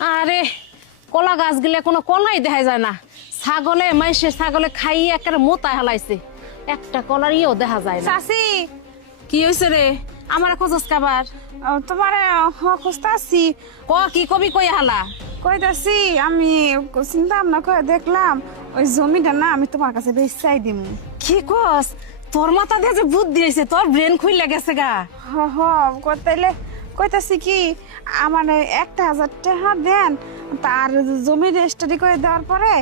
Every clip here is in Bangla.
আরে কলা গাছ গেলে কোনো কলাই দেখা যায় না। ছাগলে মাইসে ছাগলে খাইয়ে একেবারে মোতায় হালাইছে, একটা কলার ইয়েও দেখা যায় না। চাচি কি হয়েছে রে? আমার খোঁজস কাবার তোমারে খুঁজতাছি কি কবি কই হালা? কইতাছি আমি চিন্তা ভাবনা করে দেখলাম ওই জমিটা না আমি তোমার কাছে বেচাই দিমু। কি কস? তোর মাথা দিয়ে যে বুদ্ধি হয়েছে, তোর ব্রেন খুইলে গেছে গা। হ তাইলে কইতাছি কি আমার 1,000 টাকা দেন, তার জমি রেজিস্ট্রি করে দেওয়ার পরে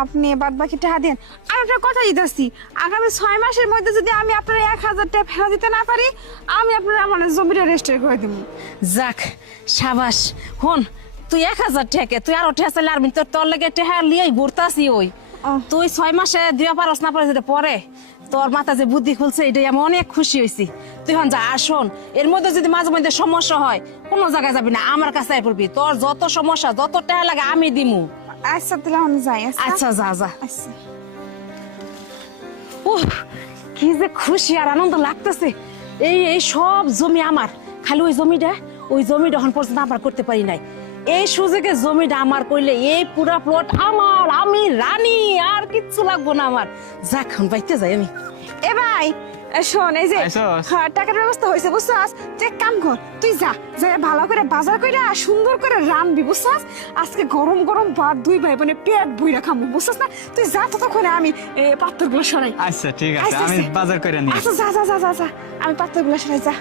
আপনি বাদ বাকি টাকা দেন। আর একটা কথা দিতেছি, আগামী 6 মাসের মধ্যে যদি আমি আপনার 1,000 টাকা ফেরত দিতে না পারি, আমি আপনার মানে জমিটা রেজিস্ট্রি করে দেবো। যাক সাবাস। হন তুই 1,000 টাকা, তুই আরো টাকা চাইলে আরবি, তোর লেগে টাকা লিয়েই ঘুরতাছি। ওই তুই 6 মাসে দিয়া পারস না পারে যেটা পরে তোর মাথা যে বুদ্ধি খুলছে এটাই আমি অনেক খুশি হয়েছি। তুই হন যা। আসুন এর মধ্যে যদি মাঝে মধ্যে সমস্যা হয় কোনো জায়গায় যাবি না, আমার কাছে আয় পড়বি। তোর যত সমস্যা যত টাকা লাগে আমি দিমু। আচ্ছা তাহলে আমি যাই। আচ্ছা যা যা। আচ্ছা কি যে খুশি আর আনন্দ লাগতেছে। এই সব জমি আমার, খালি ওই জমিটা এখন পর্যন্ত আমার করতে পারি নাই। এই সুযোগে জমিটা আমার করলে এই পুরা প্লট আমার, আমি রানী, আর কিচ্ছু লাগবো না আমার। যাক এখন বাইতে যাই আমি। এ ভাই শোন, এই যে আইসস? হ্যাঁ, টাকার ব্যবস্থা হয়েছে বুঝছাস। তুই এক কাম কর, তুই যা ভালো করে বাজার করে সুন্দর করে রানবি বুঝছাস। আজকে গরম গরম ভাত দুই ভাই বোনে পেট বইরা খামু বুঝছাস না। তুই যা, ততক্ষণে আমি পাত্রগুলো সরাই। আচ্ছা ঠিক আছে, আমি বাজার করে নিই। আচ্ছা যা যা যা যা যা, আমি পাত্রগুলো সরাই। যা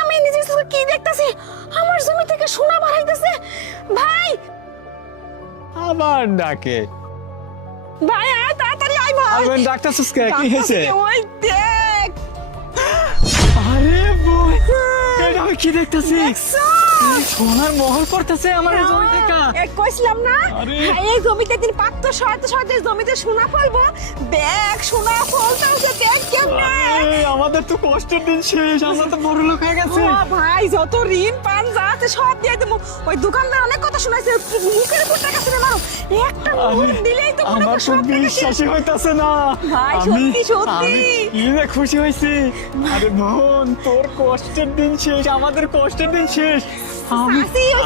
আমি নিজে কি দেখতেছি, আমার জমি থেকে সোনা বাড়াইতেছে। ভাই আবার ডাকে। ভাই আয় তাড়াতাড়ি আয় ভাই। আবার ডাকতেছিস কে? কি হয়েছে? ওই দেখ। আরে বই, এটা আমি কি দেখতেছি? দেখছো? সোনার মহল পড়তেছে আমার এই জমি থেকে। কইছিলাম না, আরে। এই জমিতে দিন পাত্র সহায়তা জমিতে সোনা ফলবো। দেখ সোনা ফলতেছে, দেখ কেমনে। আরে, আমাদের তো কষ্টের দিন শেষ, আমরা তো বড় লোক হয়ে গেছে। ভাই যত ঋণ পান যা আছে সব দিয়ে দেবো। ওই দোকানদার অনেক কথা শোনাইছে, মুখের উপর টাকা ছেড়ে মারো। একটা মুখ দিলেই তো মনে আমার কর তো সব টাকা শেষ। বিশ্বাসই হইতাছে না। ভাই, আমি- সত্যি, সত্যি। আমি কি যে খুশি হয়েছি। আরে বোন, তোর কষ্টের দিন শেষ, আমাদের কষ্টের দিন শেষ।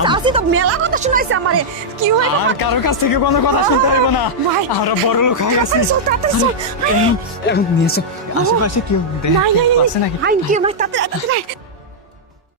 চাষি তো মেলা কথা শোনাইছে আমারে। কি হইলো আর কারো কাছ থেকে কোনো কথা শুনতে হইব না। ভাই। আমরা বড় লোক হয়ে গেছি। তাড়াতাড়ি চল, তাড়াতাড়ি চল। এখন নিয়ে এসো, আশেপাশে কেউ নাই নাই আছে নাকি? আই কি নাই তাড়াতাড়ি